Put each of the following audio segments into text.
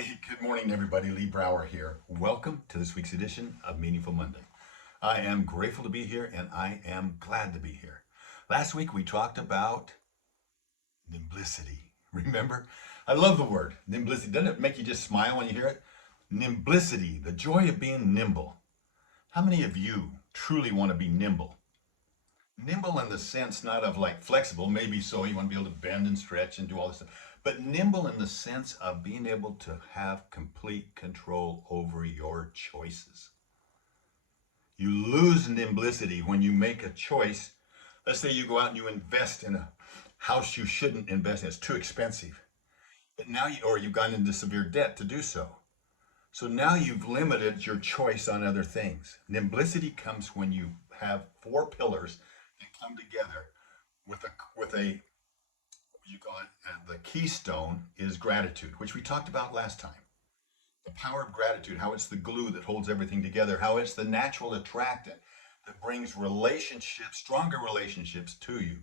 Hey, good morning, everybody. Lee Brower here. Welcome to this week's edition of Meaningful Monday. I am grateful to be here and I am glad to be here. Last week we talked about nimblicity. Remember? I love the word nimblicity. Doesn't it make you just smile when you hear it? Nimblicity, the joy of being nimble. How many of you truly want to be nimble? Nimble in the sense not of like flexible, maybe so you want to be able to bend and stretch and do all this stuff, but nimble in the sense of being able to have complete control over your choices. You lose nimblicity when you make a choice. Let's say you go out and you invest in a house you shouldn't invest in, it's too expensive. But now or you've gone into severe debt to do so. So now you've limited your choice on other things. Nimblicity comes when you have four pillars that come together with a you call it the keystone is gratitude, which we talked about last time. The power of gratitude, how it's the glue that holds everything together, how it's the natural attractant that brings relationships, stronger relationships to you,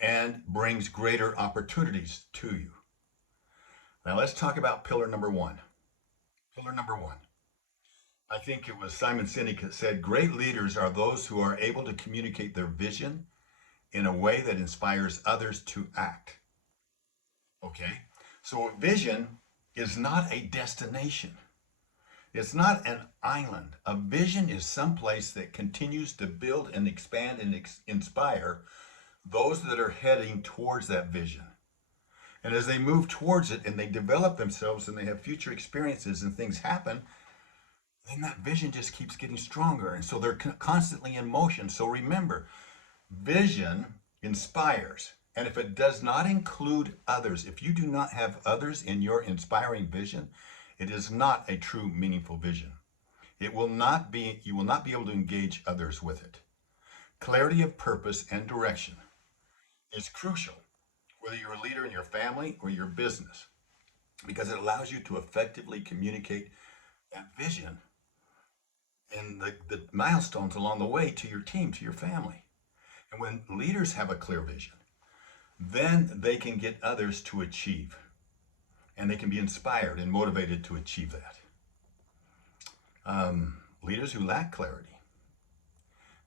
and brings greater opportunities to you. Now let's talk about pillar number one. Pillar number one. I think it was Simon Sinek that said, great leaders are those who are able to communicate their vision in a way that inspires others to act. Okay? So a vision is not a destination. It's not an island. A vision is someplace that continues to build and expand and inspire those that are heading towards that vision. And as they move towards it and they develop themselves and they have future experiences and things happen, then that vision just keeps getting stronger. And so they're constantly in motion. So remember, vision inspires. And if it does not include others, if you do not have others in your inspiring vision, it is not a true meaningful vision. You will not be able to engage others with it. Clarity of purpose and direction is crucial, whether you're a leader in your family or your business, because it allows you to effectively communicate that vision and the milestones along the way to your team, to your family. And when leaders have a clear vision, then they can get others to achieve. And they can be inspired and motivated to achieve that. Leaders who lack clarity,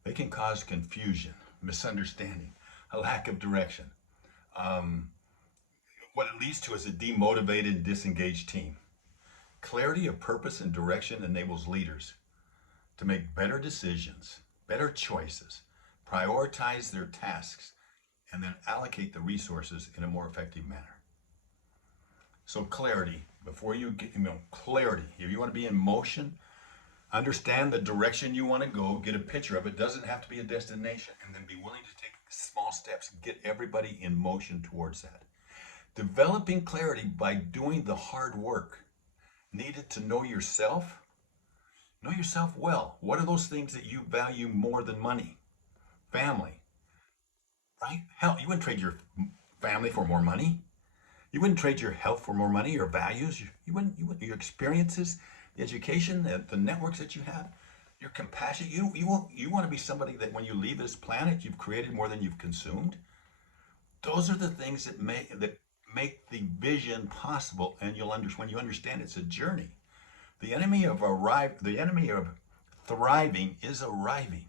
they can cause confusion, misunderstanding, a lack of direction. What it leads to is a demotivated, disengaged team. Clarity of purpose and direction enables leaders to make better decisions, better choices, prioritize their tasks, and then allocate the resources in a more effective manner. So clarity, before you get, clarity, if you want to be in motion, understand the direction you want to go, get a picture of it. It doesn't have to be a destination, and then be willing to take small steps and get everybody in motion towards that. Developing clarity by doing the hard work needed to know yourself. Know yourself well. What are those things that you value more than money? Family, right? Hell, you wouldn't trade your family for more money. You wouldn't trade your health for more money, your values. You wouldn't your experiences, the education, the networks that you have, your compassion. You want to be somebody that when you leave this planet, you've created more than you've consumed. Those are the things that make the vision possible, and you'll understand when you understand it's a journey. The enemy of thriving is arriving.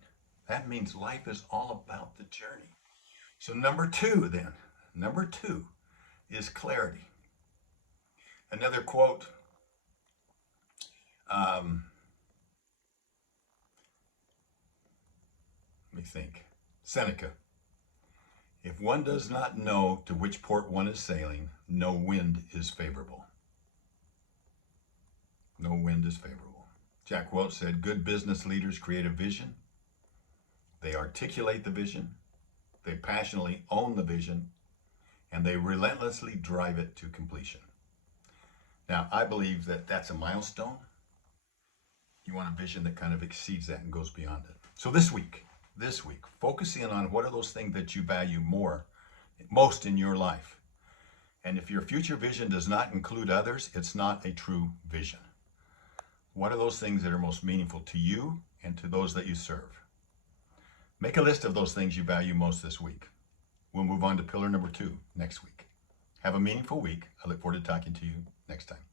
That means life is all about the journey. So number two is clarity. Another quote, let me think, Seneca. If one does not know to which port one is sailing, no wind is favorable. No wind is favorable. Jack Welch said, good business leaders create a vision. They articulate the vision. They passionately own the vision. And they relentlessly drive it to completion. Now, I believe that that's a milestone. You want a vision that kind of exceeds that and goes beyond it. So this week, focusing on what are those things that you value most in your life. And if your future vision does not include others, it's not a true vision. What are those things that are most meaningful to you and to those that you serve? Make a list of those things you value most this week. We'll move on to pillar number 2 next week. Have a meaningful week. I look forward to talking to you next time.